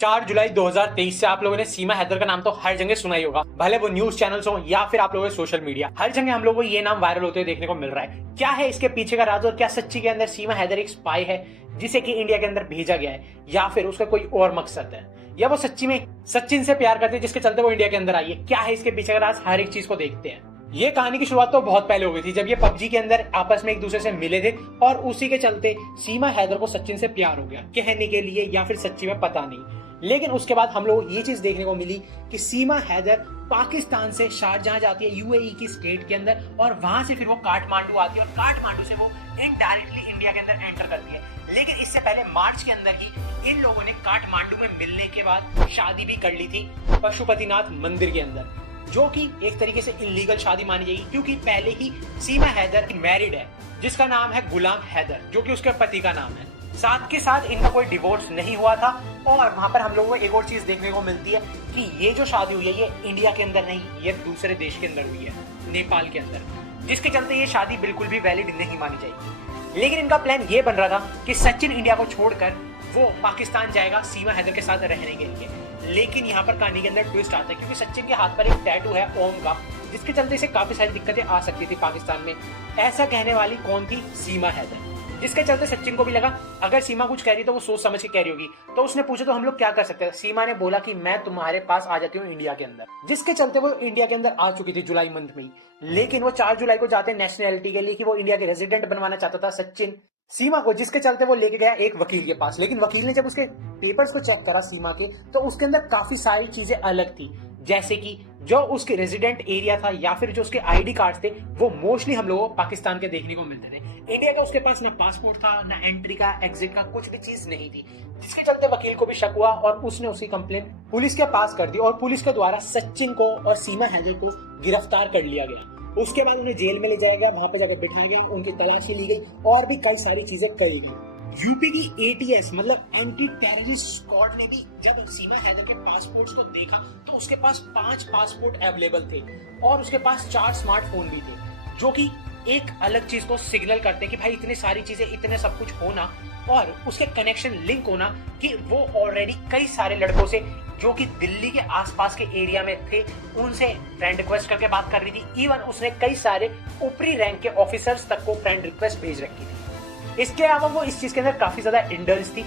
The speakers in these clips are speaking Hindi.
4 जुलाई 2023 से आप लोगों ने सीमा हैदर का नाम तो हर जगह सुना ही होगा, भले वो न्यूज चैनल्स हो या फिर आप लोगों के सोशल मीडिया, हर जगह हम लोगों को ये नाम वायरल होते हुए देखने को मिल रहा है। क्या है इसके पीछे का राज और क्या सच्ची के अंदर सीमा हैदर एक स्पाई है जिसे कि इंडिया के अंदर भेजा गया है, या फिर उसका कोई और मकसद है, या वो सच्ची में सचिन से प्यार करते हैं जिसके चलते वो इंडिया के अंदर आई है। क्या है इसके पीछे का राज, हर एक चीज को देखते हैं। ये कहानी की शुरुआत तो बहुत पहले हो गई थी जब ये पबजी के अंदर आपस में एक दूसरे से मिले थे और उसी के चलते सीमा हैदर को सचिन से प्यार हो गया, कहने के लिए या फिर सच्ची में पता नहीं। लेकिन उसके बाद हम लोग ये चीज देखने को मिली कि सीमा हैदर पाकिस्तान से शारजहां जाती है, यूएई की स्टेट के अंदर, और वहां से फिर वो काठमांडू आती है और काठमांडू से वो इनडायरेक्टली इंडिया के अंदर एंटर करती है। लेकिन इससे पहले मार्च के अंदर ही इन लोगों ने काठमांडू में मिलने के बाद शादी भी कर ली थी पशुपतिनाथ मंदिर के अंदर, जो कि एक तरीके से इलीगल शादी मानी जाएगी क्योंकि पहले ही सीमा हैदर मैरिड है जिसका नाम है गुलाम हैदर, जो कि उसके पति का नाम है। साथ के साथ इनका कोई डिवोर्स नहीं हुआ था। और वहां पर हम लोगों को एक और चीज देखने को मिलती है कि ये जो शादी हुई है ये इंडिया के अंदर नहीं, ये दूसरे देश के अंदर हुई है, नेपाल के अंदर, जिसके चलते ये शादी बिल्कुल भी वैलिड नहीं मानी जाएगी। लेकिन इनका प्लान ये बन रहा था कि सचिन इंडिया को छोड़कर वो पाकिस्तान जाएगा सीमा हैदर के साथ रहने के लिए। लेकिन यहाँ पर कहानी के अंदर ट्विस्ट आता है क्योंकि सचिन के हाथ पर एक टैटू है ओम का, जिसके चलते इसे काफी सारी दिक्कतें आ सकती थी पाकिस्तान में। ऐसा कहने वाली कौन थी? सीमा हैदर। जिसके चलते सचिन को भी लगा अगर सीमा कुछ कह रही तो वो सोच समझ के कह रही होगी, तो उसने पूछा तो हम लोग क्या कर सकते हैं। सीमा ने बोला कि मैं तुम्हारे पास आ जाती हूँ इंडिया के अंदर, जिसके चलते वो इंडिया के अंदर आ चुकी थी जुलाई मंथ में ही। लेकिन वो 4 जुलाई को जाते नेशनैलिटी के लिए कि वो इंडिया के रेजिडेंट बनवाना चाहता था सचिन सीमा को, जिसके चलते वो लेके गया एक वकील के पास। लेकिन वकील ने जब उसके पेपर्स को चेक करा सीमा के, तो उसके अंदर काफी सारी चीजें अलग थी, जैसे कि जो उसके रेजिडेंट एरिया था या फिर जो उसके आईडी कार्ड थे वो मोस्टली हम लोगों को पाकिस्तान के देखने को मिलते थे। इंडिया का उसके पास ना पासपोर्ट था, ना एंट्री का, एग्जिट का, कुछ भी चीज नहीं थी, जिसके चलते वकील को भी शक हुआ और उसने उसकी कंप्लेन पुलिस के पास कर दी और पुलिस के द्वारा सचिन को और सीमा हैदर को गिरफ्तार कर लिया गया। उसके बाद उन्हें जेल में ले जाया गया, वहां पे जाकर बिठाया गया, उनकी तलाशी ली गई और भी कई सारी चीजें करी गई। यूपी की एटीएस मतलब एंटी टेररिस्ट स्क्वाड ने भी जब सीमा हैदर के पासपोर्ट्स को देखा तो उसके पास 5 पासपोर्ट अवेलेबल थे और उसके पास 4 स्मार्टफोन भी थे, जो कि एक अलग चीज को सिग्नल करते हैं कि भाई इतनी सारी चीजें, इतने सब कुछ होना और उसके कनेक्शन लिंक होना कि वो ऑलरेडी कई सारे लड़कों से जो कि दिल्ली के आसपास के एरिया में थे उनसे फ्रेंड रिक्वेस्ट करके बात कर रही थी। इवन उसने कई सारे ऊपरी रैंक के ऑफिसर्स तक को फ्रेंड रिक्वेस्ट भेज रखी थी। इसके अलावा वो इस चीज के अंदर काफी ज्यादा इंडल्ज थी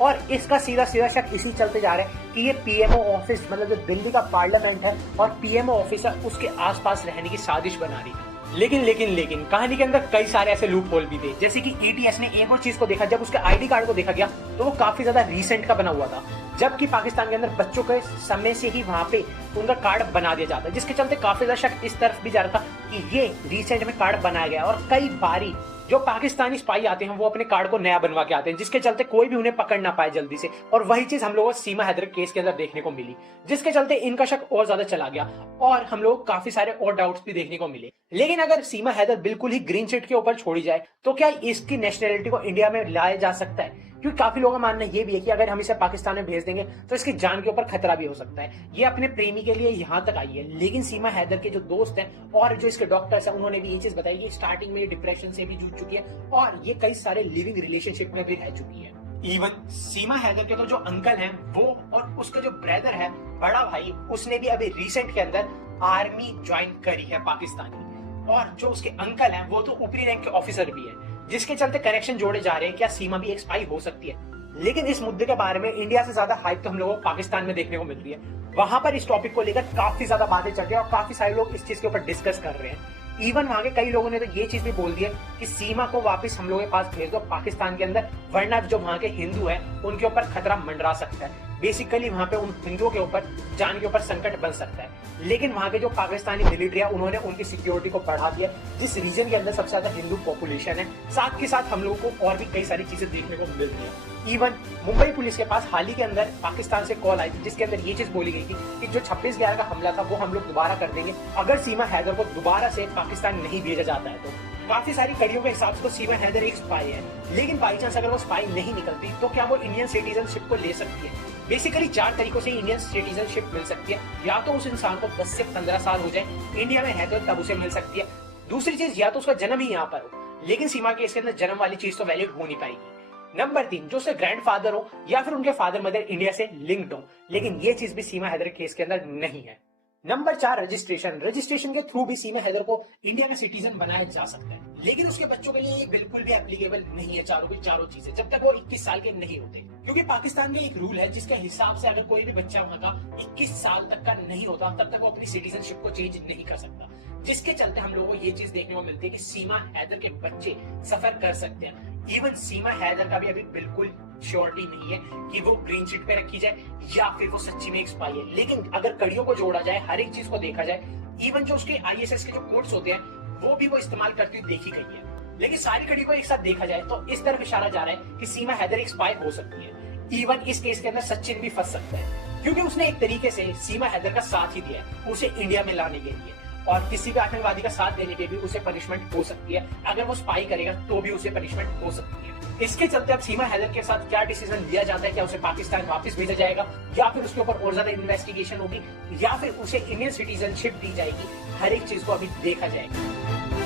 और इसका सीधा सीधा शक इसी चलते जा रहा है कि ये पीएमओ ऑफिस मतलब जो दिल्ली का पार्लियामेंट है और पीएमओ ऑफिस है उसके आसपास रहने की साजिश बना रही थी। लेकिन कहानी के अंदर कई सारे ऐसे लूप होल भी थे, जैसे कि एटीएस ने एक और चीज को देखा। जब उसके आईडी कार्ड को देखा गया तो वो काफी ज्यादा रिसेंट का बना हुआ था, जबकि पाकिस्तान के अंदर बच्चों के समय से ही वहां पे उनका कार्ड बना दिया जाता है, जिसके चलते काफी ज्यादा शक इस तरफ भी जा रहा था कि ये रिसेंट में कार्ड बनाया गया। और कई बारी जो पाकिस्तानी स्पाई आते हैं वो अपने कार्ड को नया बनवा के आते हैं, जिसके चलते कोई भी उन्हें पकड़ ना पाए जल्दी से। और वही चीज हम लोगों को सीमा हैदर केस के अंदर देखने को मिली, जिसके चलते इनका शक और ज्यादा चला गया और हम लोग काफी सारे और डाउट्स भी देखने को मिले। लेकिन अगर सीमा हैदर बिल्कुल ही ग्रीन शीट के ऊपर छोड़ी जाए तो क्या इसकी नेशनैलिटी को इंडिया में लाया जा सकता है? क्योंकि काफी लोगों का मानना ये भी है कि अगर हम इसे पाकिस्तान में भेज देंगे तो इसकी जान के ऊपर खतरा भी हो सकता है। ये अपने प्रेमी के लिए यहाँ तक आई है, लेकिन सीमा हैदर के जो दोस्त हैं और जो इसके डॉक्टर्स हैं उन्होंने भी ये चीज बताई कि स्टार्टिंग में ये डिप्रेशन से भी जूझ चुकी है और ये कई सारे लिविंग रिलेशनशिप में भी रह चुकी है। इवन सीमा हैदर के तो जो अंकल हैं वो और उसका जो ब्रदर है बड़ा भाई, उसने भी अभी रिसेंट के अंदर आर्मी ज्वाइन करी है पाकिस्तानी, और जो उसके अंकल हैं वो तो ऊपरी रैंक के ऑफिसर भी है, जिसके चलते कनेक्शन जोड़े जा रहे हैं क्या सीमा भी एक स्पाई हो सकती है। लेकिन इस मुद्दे के बारे में इंडिया से ज्यादा हाइप तो हम लोगों को पाकिस्तान में देखने को मिल रही है। वहां पर इस टॉपिक को लेकर काफी ज्यादा बातें चल रही है और काफी सारे लोग इस चीज के ऊपर डिस्कस कर रहे हैं। इवन वहां के कई लोगों ने तो ये चीज भी बोल दी है कि सीमा को वापस हम लोगों के पास भेज दो पाकिस्तान के अंदर, वरना जो वहां के हिंदू है उनके ऊपर खतरा मंडरा सकता है। बेसिकली वहां पे उन हिंदुओं के ऊपर जान के ऊपर संकट बन सकता है। लेकिन वहां के जो पाकिस्तानी मिलिट्री है उन्होंने उनकी सिक्योरिटी को बढ़ा दिया, जिस रीजन के अंदर सबसे ज्यादा हिंदू पॉपुलेशन है। साथ के साथ हम लोगों को और भी कई सारी चीजें देखने को मिल रही है। इवन मुंबई पुलिस के पास हाल ही के अंदर पाकिस्तान से कॉल आई थी, जिसके अंदर ये चीज बोली गई थी कि जो 26/11 का हमला था वो हम लोग दोबारा कर देंगे अगर सीमा हैदर को दोबारा से पाकिस्तान नहीं भेजा जाता है। तो काफी सारी कड़ियों के हिसाब से तो सीमा हैदर एक स्पाई है, लेकिन बाई चांस अगर वो स्पाई नहीं निकलती तो क्या वो इंडियन सिटीजनशिप को ले सकती है? बेसिकली 4 तरीकों से इंडियन सिटीजनशिप मिल सकती है। या तो उस इंसान को 10 से 15 साल हो जाए, इंडिया में है तो तब उसे मिल सकती है। दूसरी चीज, या तो उसका जन्म ही यहाँ पर हो, लेकिन सीमा केस के अंदर जन्म वाली चीज तो वैलिड हो नहीं पाएगी। नंबर 3, जो उसके ग्रैंडफादर हो या फिर उनके फादर मदर इंडिया से लिंक्ड हो, लेकिन ये चीज भी सीमा हैदर केस के अंदर नहीं है। नंबर 4, रजिस्ट्रेशन के थ्रू भी सीमा हैदर को इंडिया का सिटीजन बनाया जा सकता है, लेकिन उसके बच्चों के लिए ये बिल्कुल भी एप्लीकेबल नहीं है, चारों की चारों चीजें, जब तक वो 21 साल के नहीं होते। क्योंकि पाकिस्तान में एक रूल है जिसके हिसाब से अगर कोई भी बच्चा वहां का 21 साल तक का नहीं होता, तब तक वो अपनी सिटीजनशिप को चेंज नहीं कर सकता, जिसके चलते हम लोगों को ये चीज देखने को मिलती है कि सीमा हैदर के बच्चे सफर कर सकते हैं। इवन सीमा हैदर का भी अभी बिल्कुल श्योरिटी नहीं है कि वो ग्रीन शीट पे रखी जाए या फिर वो सच्ची में एक स्पाई है, लेकिन अगर कड़ियों को जोड़ा जाए, हर एक चीज को देखा जाए, इवन जो उसके आईएसएस के जो कोड्स होते हैं वो भी वो इस्तेमाल करती हुई देखी गई है, लेकिन सारी कड़ी को एक साथ देखा जाए तो इस तरफ इशारा जा रहा है कि सीमा हैदर एक स्पाई हो सकती है। इवन इस केस के अंदर सचिन भी फंस सकता है, क्योंकि उसने एक तरीके से सीमा हैदर का साथ ही दिया है उसे इंडिया में लाने के लिए, और किसी भी आतंकवादी का साथ देने के भी उसे पनिशमेंट हो सकती है। अगर वो स्पाई करेगा तो भी उसे पनिशमेंट हो सकती है। इसके चलते अब सीमा हैदर के साथ क्या डिसीजन लिया जाता है, क्या उसे पाकिस्तान वापस भेजा जाएगा या फिर उसके ऊपर और ज्यादा इन्वेस्टिगेशन होगी या फिर उसे इंडियन सिटीजनशिप दी जाएगी, हर एक चीज को अभी देखा जाएगा।